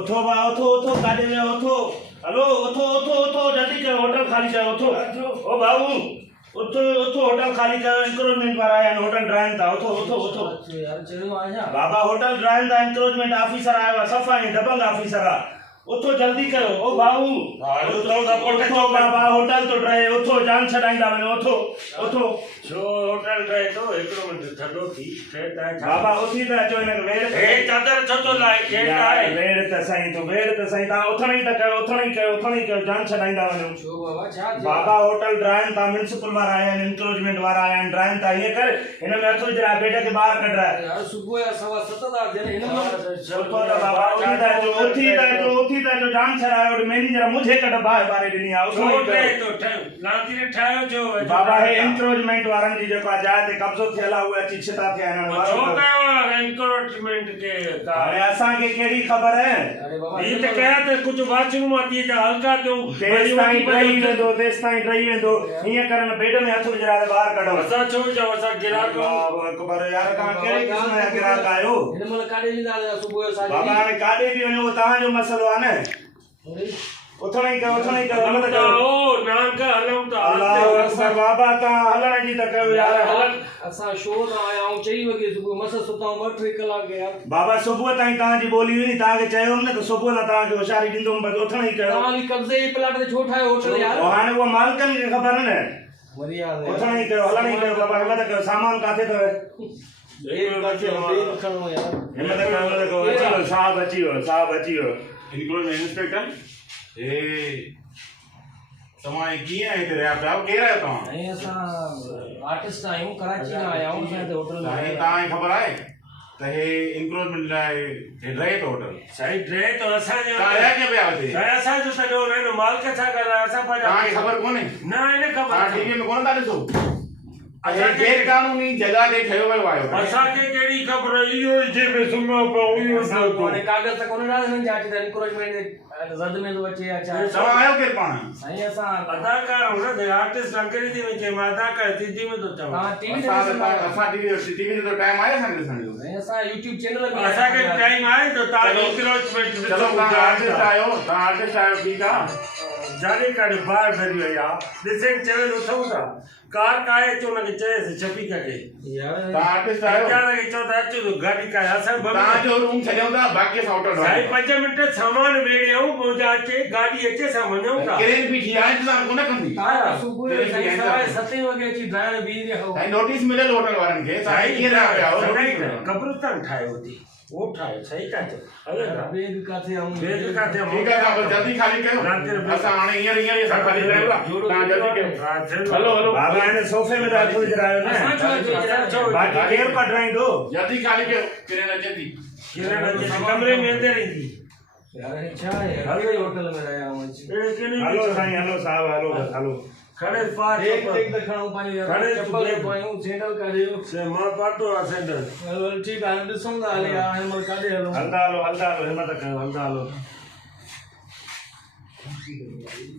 उठो बा उठो गाड़ी में उठो हेलो उठो जल्दी करो होटल खाली करो उठो ओ बाबू उठो होटल खाली करो इंक्रोचमेंट वाला है होटल ड्राइन था उठो यार चलो आ जा बाबा होटल ड्राइन था इंक्रोचमेंट ऑफिसर आया सफा है दबंग ऑफिसर आ उठो जल्दी करो ओ बाबू उठो बाबा होटल तो ड्राइ उठो जान छडाईंदा वने उठो जो होटल ड्राइ तो एकड़ो मिनट थडो थी बाबा उठी त अचो इन वेड़ ए चादर छतो लाई के आहे वेड़ त सही ता उथणी कयो जान छडाईंदा वने छो बाबा छा बाबा होटल ड्राइन ता म्युनिसिपल वाला आया इंक्रोचमेंट वाला आया ड्राइन ता ये कर इन में अचो जरा बेटे के बाहर कढ रहा है यार सुबह या 7:15 दा जने इन में बाबा उठी ता जो जान छड़ायो और मैनेजर मुझे कड बारे दिनी आ तो लाती ने ठायो जो बाबा है इंक्रोचमेंट वारन जी जो जाए ते कब्जो थेला हुआ चिछता थे आना जो का इंक्रोचमेंट के अरे असा के केड़ी खबर है अरे बाबा ये तो कहा तो कुछ बाथरूम आती है हल्का तो देश ताई ड्राई वेंदो ये करन बेड में हथ विजरा बाहर कढो असा छो जो असा गिराक खबर यार का केड़ी किस्म या गिराक आयो इन मन काडे नी दाल सुबह साजी बाबा ने काडे भी वने वो ता जो मसलो आ ने उथणी कयो हम तो ओ नाम का हलम तो अल्लाह अकबर बाबा ता हलण जी त कयो यार हलन असा शो ना आया हूं 4 बजे सुबह मस सुता 2-3 कलाक यार बाबा सुबह ताई ता जी बोली हुई ता के चयो न तो सुबह ना ता के होशियारी दिंदो बस उथणी कयो ता भी कब्जे ही प्लाट ते छो ठायो होटल यार ओ हाने वो मालकन के खबर न मरिया उथणी कयो हलणी कयो बाबा हिम्मत कयो सामान काथे तो एक बात से रखनो यार हिम्मत कयो साहब अची वियो इंक्रोचमेंट इंस्पेक्टर ए तमाय किए है तेरे आप केरा है तो नहीं ऐसा आर्टिस्ट आयो कराची में आया हूं शायद होटल ताई ताई खबर है त हे इंक्रोचमेंट लाए हे रहे तो होटल सही ड्रे तो असा जो ताया के पे आते असा जो सजो रे माल के छा कर असा पर ताई खबर कोने ना इने खबर टीवी में कोन दाले सो अच्छा गैर कानूनी जगह दे ठयो भयो आयो असा के केड़ी खबर इयो जे में सुनो पे इयो तो कागज तक कोने राज न जाचे इंक्रोचमेंट रद्द में तो बचे अच्छा सब आयो के पाण सही ऐसा अदाकार हो ना आर्टिस्ट अंकरी थी में के माता का तीजी में तो चव हां टीवी असा टीवी तो टाइम आया संग संग नहीं ऐसा YouTube चैनल में असा के टाइम आए तो ता इंक्रोचमेंट चलो आर्टिस्ट आयो ठीक है जाने का बाहर भरियो या डिसेंट चैनल उठाऊ था कार काए चो न के चेस छपी के यार आर्टिस्ट आयो क्या लगे चो ता अचो गाड़ी का असा ता जो रूम छजौदा बाकी आउटर साई 5 मिनट सामान वेड़े हूं पहुंचा के गाड़ी अचे सामान का क्रेन भी थी आए इंतजार कोने कंदी हां सुबह 7 बजे की ड्राइव भी रे हो नोटिस मिलल होटल वारन के साई के रहा पे कब्रिस्तान ठाए होती वो ठाए सही का तो अरे बेग काथे हम बेग का थे ठीक है आप जल्दी खाली करो असा आने ये सब खाली रहेगा ना जल्दी करो हेलो बाबा ने सोफे में बैठ के जरायो ना बाकी केर का ड्राइंग दो जल्दी खाली करो किरण जल्दी कमरे में अंदर ही थी यार अच्छा है हर होटल में रहा हूं हेलो साईं हेलो साहब हेलो खड़े पास एक दखणो पानी यार खड़े चप्पल पायो सैंडल काढियो से मां पाटो आ सेंटर हलो ठीक है ॾिसूं था हले हाणे मल काढे हलो हलदा हलो हिम्मत कयो हलदा हलो